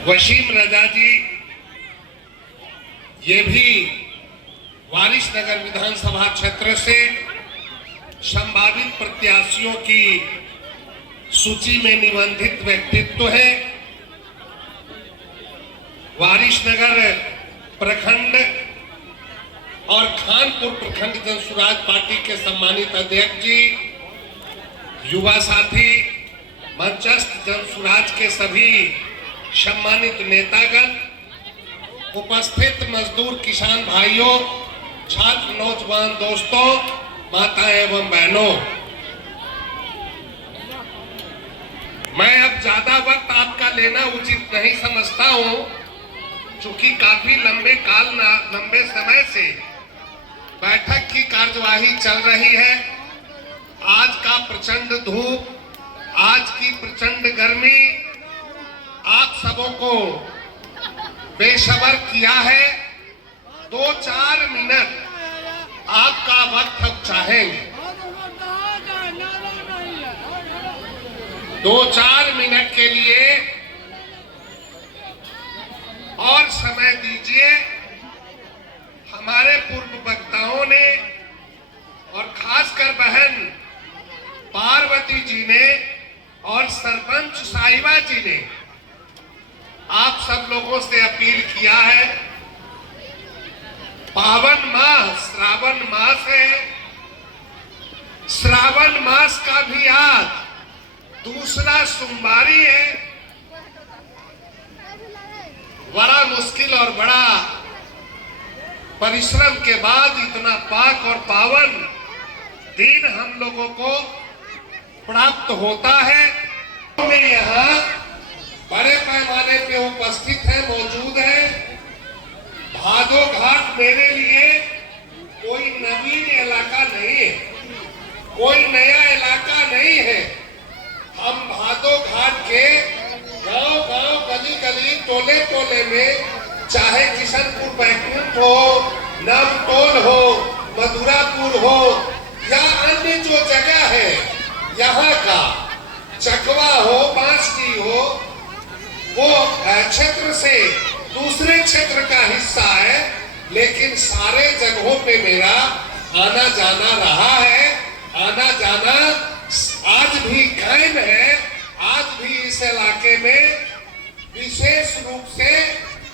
वसीम रजा जी, ये भी वारिसनगर विधानसभा क्षेत्र से संभावित प्रत्याशियों की सूची में निबंधित व्यक्तित्व है। वारिसनगर प्रखंड और खानपुर प्रखंड जनसुराज पार्टी के सम्मानित अध्यक्ष जी, युवा साथी, मंचस्थ जनसुराज के सभी सम्मानित नेतागण, उपस्थित मजदूर किसान भाइयों, छात्र नौजवान दोस्तों, माताएं एवं बहनों, मैं अब ज्यादा वक्त आपका लेना उचित नहीं समझता हूं, चूंकि काफी लंबे समय से बैठक की कार्यवाही चल रही है। आज का प्रचंड धूप, आज की प्रचंड गर्मी आप सबों को बेसब्र किया है। 2-4 मिनट आपका वक्त हम चाहेंगे, 2-4 मिनट के लिए और समय दीजिए। हमारे पूर्व वक्ताओं ने और खासकर बहन पार्वती जी ने और सरपंच साहिबा जी ने आप सब लोगों से अपील किया है। पावन माह श्रावण मास है। श्रावण मास का भी आज दूसरा सोमवारी है। बड़ा मुश्किल और बड़ा परिश्रम के बाद इतना पाक और पावन दिन हम लोगों को प्राप्त होता है। मैं यहाँ बड़े पैमाने पे उपस्थित है, मौजूद है। भादो घाट मेरे लिए कोई नवीन इलाका नहीं है, कोई नया इलाका नहीं है। हम भादो घाट के गांव-गांव, गली-गली, टोले-टोले में, चाहे किशनपुर बैकुंठ हो, नवटोल हो, मधुरापुर हो या अन्य जो जगह है, यहाँ का चकवा हो, बांसडी हो, वो क्षेत्र से दूसरे क्षेत्र का हिस्सा है, लेकिन सारे जगहों पे मेरा आना जाना रहा है। आना जाना आज भी कायम है। आज भी इस इलाके में विशेष रूप से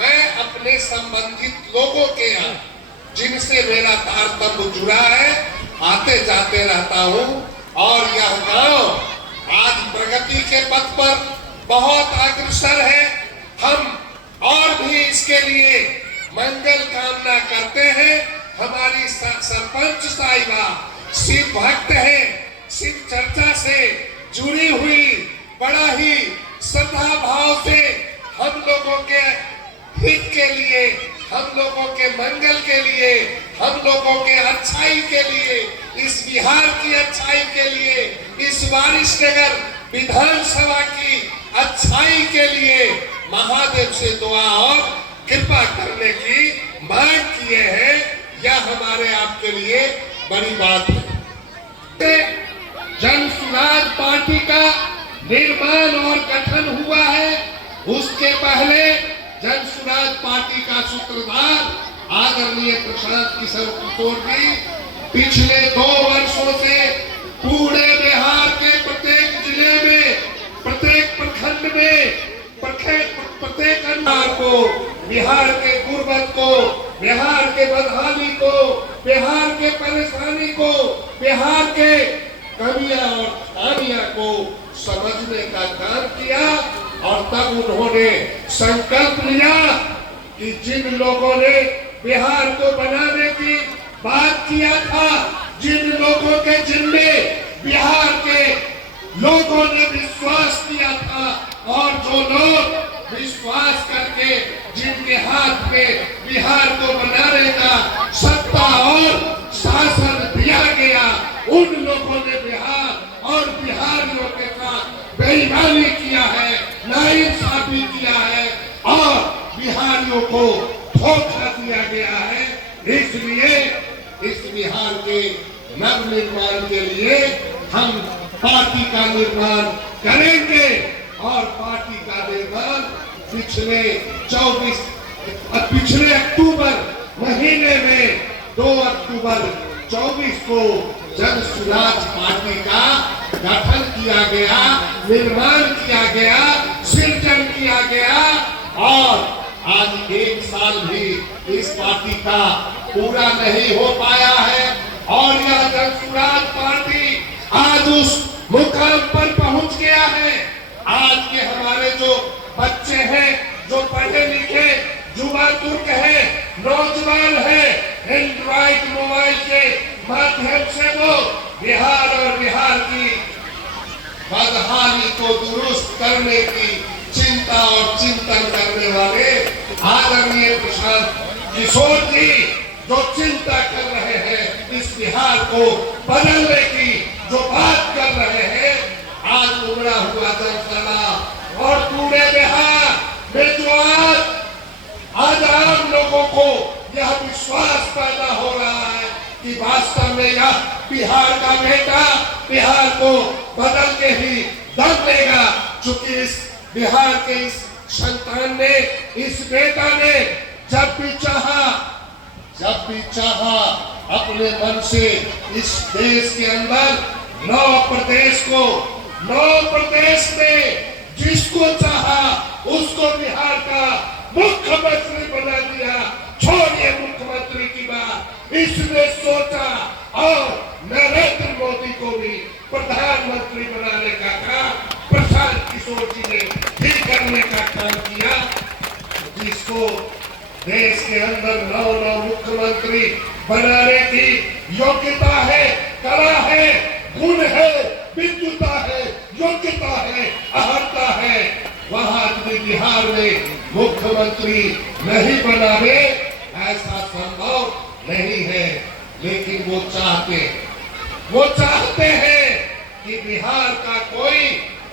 मैं अपने संबंधित लोगों के यहाँ, जिनसे मेरा तारतम्य जुड़ा है, आते जाते रहता हूँ। और यह गांव आज प्रगति के पथ पर बहुत अग्रसर है। हम और भी इसके लिए मंगल कामना करते हैं। हमारी सरपंच साहिबा शिव भक्त है, शिव चर्चा से जुड़ी हुई, बड़ा ही श्रद्धा भाव से हम लोगों के हित के लिए, हम लोगों के मंगल के लिए, हम लोगों के अच्छाई के लिए, इस बिहार की अच्छाई के लिए, इस वारिसनगर विधानसभा की अच्छाई के लिए महादेव से दुआ और कृपा करने की मांग किए हैं। यह हमारे आपके लिए बड़ी बात है। जनसुराज पार्टी का निर्माण और गठन हुआ है। उसके पहले जनसुराज पार्टी का सूत्रधार आदरणीय प्रशांत किशोर जी पिछले 2 वर्षों से पूरे बिहार के प्रत्येक जिले में, प्रत्येक प्रखंड में, प्रत्येक अंगार को, बिहार के गुर्बत को, बिहार के बदहाली को, बिहार के परेशानी को, बिहार के कमियां और खामियां को समझने का काम किया। और तब उन्होंने संकल्प लिया कि जिन लोगों ने बिहार को बनाने की बात किया था, जिन लोगों के जिनमें बिहार के लोगों ने विश्वास किया था, और जो लोग विश्वास करके जिनके हाथ में बिहार को बनाने का सत्ता और शासन दिया गया, उन लोगों ने बिहार और बिहारियों के साथ बेईमानी किया है, नाइंसाफी किया है और बिहारियों को धोखा दिया गया है। इसलिए इस बिहार के नव निर्माण के लिए हम पार्टी का निर्माण करेंगे और पार्टी का निर्माण पिछले अक्टूबर महीने में 2 अक्टूबर 24 को जन सुराज पार्टी का गठन किया गया, निर्माण किया गया, सृजन किया गया और आज 1 साल भी इस पार्टी का पूरा नहीं हो पाया है और यह जन सुराज पार्टी आज उस मुकाम पर पहुंच गया है। आज के हमारे जो बच्चे हैं, जो पढ़े लिखे युवा तुर्क है, नौजवान है, एंड्रॉइड मोबाइल के माध्यम से वो बिहार और बिहार की बदहाली को दुरुस्त करने की चिंता और चिंतन करने वाले आदरणीय प्रशांत किशोर जी जो चिंता कर रहे हैं, इस बिहार को बदलने की जो बात कर रहे हैं, आज उमड़ा हुआ जनसभा और पूरे बिहार में जो आज आम लोगों को यह विश्वास पैदा हो रहा है कि वास्तव में यह बिहार का बेटा बिहार को बदल के ही दम लेगा, चूंकि इस बिहार के इस संतान ने, इस बेटा ने जब भी चाहा अपने मन से इस देश के अंदर 9 प्रदेश में जिसको चाहा उसको बिहार का मुख्यमंत्री बना दिया। छोड़िए मुख्यमंत्री की बात, इसने सोचा और नरेंद्र मोदी को भी प्रधानमंत्री बनाने का काम प्रशांत किशोर जी ने भी करने का काम किया, जिसको देश के अंदर 9 मुख्यमंत्री बनाने की योग्यता है, कला है, गुण है, विद्युता है, योग्यता है, अहर्ता है, वहां आदमी बिहार में मुख्यमंत्री नहीं बनावे ऐसा संभव नहीं है। लेकिन वो चाहते हैं कि बिहार का कोई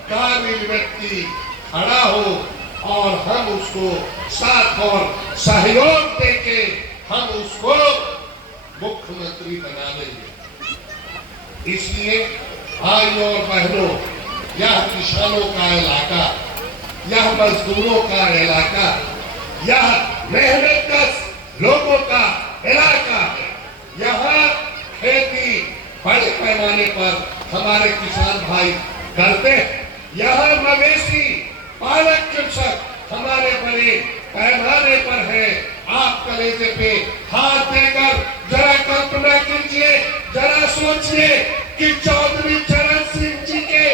काबिल व्यक्ति खड़ा हो और हम उसको साथ और सहयोग देके हम उसको मुख्यमंत्री बना देंगे। इसलिए भाइयों और बहनों, यह किसानों का इलाका, यह मजदूरों का इलाका, यह मेहनतकश लोगों का इलाका है। यहाँ खेती बड़े पैमाने पर हमारे किसान भाई करते हैं। यहाँ मवेशी पालक कृषक हमारे बड़े पैमाने पर है। आप कलेजे पे हाथ देकर जरा कल्पना कीजिए, जरा सोचिए कि चौधरी चरण सिंह जी के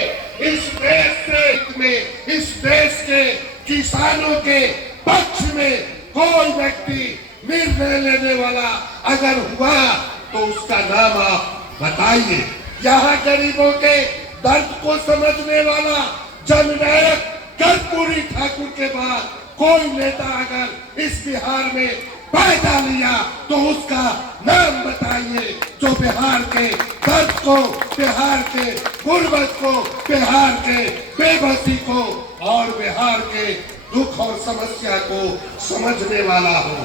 इस देश के किसानों के पक्ष में कोई व्यक्ति निर्णय लेने वाला अगर हुआ तो उसका नाम आप बताइए। यहाँ गरीबों के दर्द को समझने वाला जननायक कर्पूरी ठाकुर के बाद कोई नेता अगर इस बिहार में पैदा लिया तो उसका नाम बताइए, जो बिहार के दर्द को, बिहार के गुर्बत को, बिहार के बेबसी को और बिहार के दुख और समस्या को समझने वाला हो।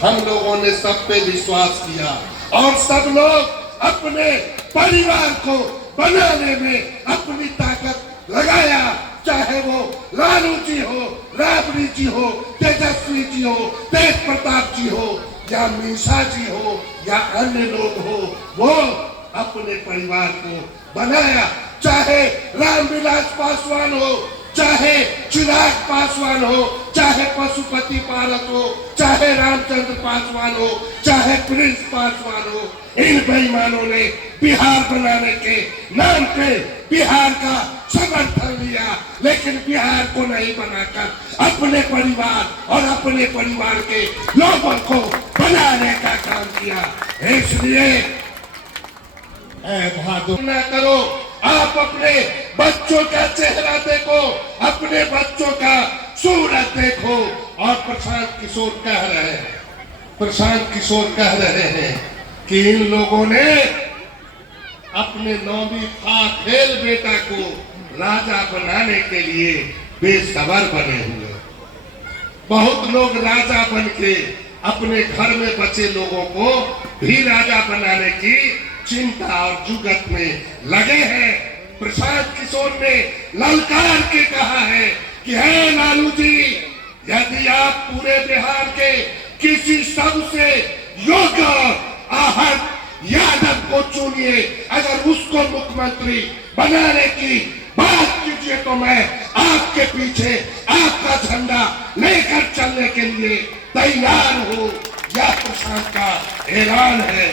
हम लोगों ने सब पे विश्वास किया और सब लोग अपने परिवार को बनाने में अपनी ताकत लगाया, चाहे वो लालू जी हो, राबड़ी जी हो, तेजस्वी जी हो, तेज प्रताप जी हो या मीसा जी हो या अन्य लोग हो, वो अपने परिवार को बनाया। चाहे रामविलास पासवान हो, चाहे चिराग पासवान हो, चाहे पशुपति पारस हो, चाहे रामचंद्र पासवान हो, चाहे प्रिंस पासवान हो, इन बेईमानों ने बिहार बनाने के नाम पे बिहार का समर्थन लिया, लेकिन बिहार को नहीं बनाकर अपने परिवार और अपने परिवार के लोगों को बनाने का काम किया। इसलिए बहादुर न करो, आप अपने बच्चों का चेहरा देखो, अपने बच्चों का सूरत देखो। और प्रशांत किशोर कह रहे हैं कि इन लोगों ने अपने 9वीं खेल बेटा को राजा बनाने के लिए बेसब्र बने हुए। बहुत लोग राजा बन के अपने घर में बचे लोगों को भी राजा बनाने की चिंता और जुगत में लगे हैं। प्रशांत किशोर ने ललकार के कहा है कि हे लालू जी, यदि आप पूरे बिहार के किसी सबसे योग्य आहत यादव को चुनिए, अगर उसको मुख्यमंत्री बनाने की बात कीजिए तो मैं आपके पीछे आपका झंडा लेकर चलने के लिए तैयार हूं। यह प्रशांत का ऐलान है।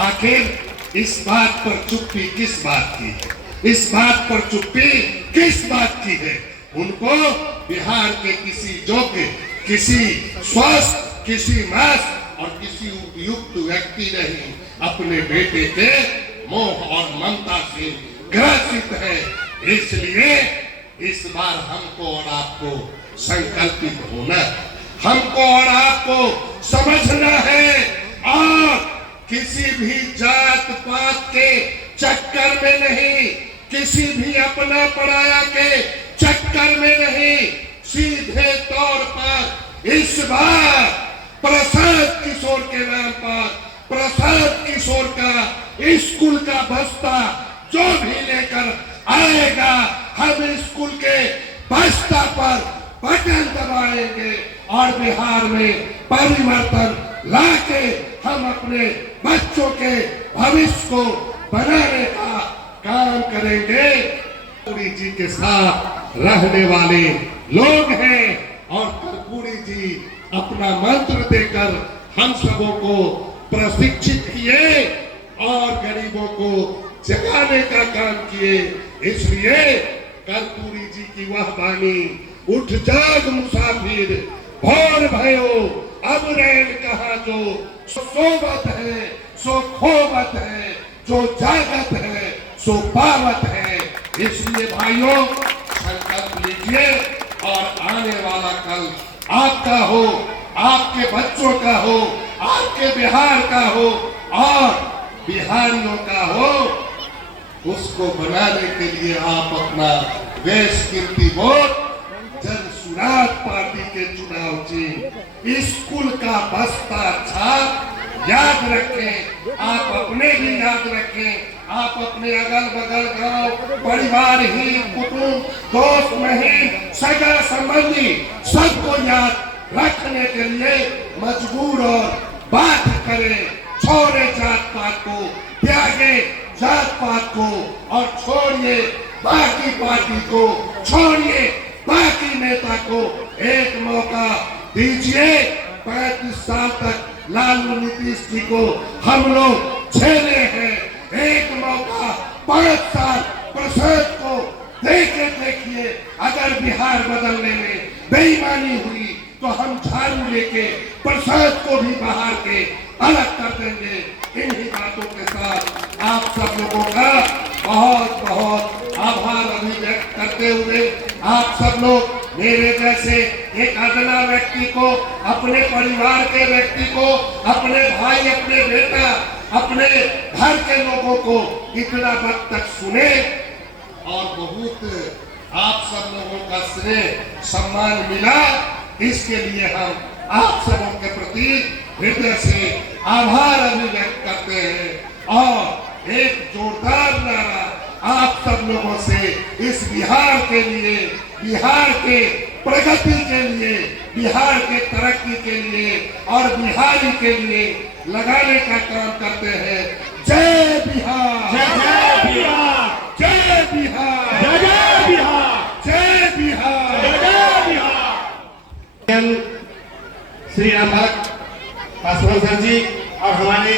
आखिर इस बात पर चुप्पी किस बात की है? इस बात पर चुप्पी किस बात की है? उनको बिहार के किसी योग्य, किसी स्वस्थ, किसी मस्त और किसी उपयुक्त व्यक्ति नहीं अपने बेटे के मोह और ममता से ग्रसित है। इसलिए इस बार हमको और आपको संकल्पित होना, हमको और आपको समझना है और किसी भी जात पात के चक्कर में नहीं, किसी भी अपना पराया के चक्कर में नहीं, सीधे तौर पर इस बार प्रसाद किशोर के नाम पर प्रसाद किशोर का स्कूल का बस्ता जो भी लेकर आएगा, हम स्कूल के बस्ता पर बटन दबाएंगे और बिहार में परिवर्तन लाके हम अपने बच्चों के भविष्य को बनाने का काम करेंगे। कर्पूरी जी के साथ रहने वाले लोग हैं और कर्पूरी जी अपना मंत्र देकर हम सबों को प्रशिक्षित किए और गरीबों को जगाने का काम किए। इसलिए कर्पूरी जी की वह वाणी, उठ जाग मुसाफिर भोर भयो अब रैन कहा जो, सोबत है सो खोबत है, जो जागत है सो पावत है। इसलिए भाइयों संकल्प लीजिए और आने वाला कल आपका हो, आपके बच्चों का हो, आपके बिहार का हो और बिहारियों का हो। उसको बनाने के लिए आप अपना देश कीर्ति वोट जन सुराज पार्टी के चुनाव चिन्ह स्कूल का बस्ता छाप याद रखें। आप अपने भी याद रखें, आप अपने अगल बगल गांव परिवार ही कुटुंब दोस्त नहीं सगा संबंधी सबको याद रखने के लिए मजबूर और बात करें। छोड़े जात पात को, त्यागे जात पात को और छोड़िए बाकी पार्टी को, छोड़िए बाकी नेता को। एक मौका दीजिए। 35 साल तक लालू नीतीश जी को हम लोग झेले हैं। एक मौका 5 साल प्रसाद को देखिए। अगर बिहार बदलने में बेईमानी हुई तो हम झाड़ू लेके प्रसाद को भी बाहर के अलग कर देंगे। इन्हीं बातों के साथ आप सब लोगों का बहुत बहुत आभार अभिव्यक्त करते हुए आप सब लोग मेरे जैसे एक अदना व्यक्ति को, अपने परिवार के व्यक्ति को, अपने भाई, अपने बेटा, अपने घर के लोगों को इतना वक्त तक सुने और बहुत आप सब लोगों का स्नेह सम्मान मिला। इसके लिए हम आप सबों के प्रति हृदय से आभार अभिव्यक्त करते हैं और एक जोरदार नारा आप सब लोगों से इस बिहार के लिए, बिहार के प्रगति के लिए, बिहार के तरक्की के लिए और बिहारी के लिए लगाने का काम करते हैं। जय बिहार, जय बिहार, जय बिहार, जय बिहार, जय बिहार, जय बिहार। श्री राम भक्त पासवान सर जी और हमारे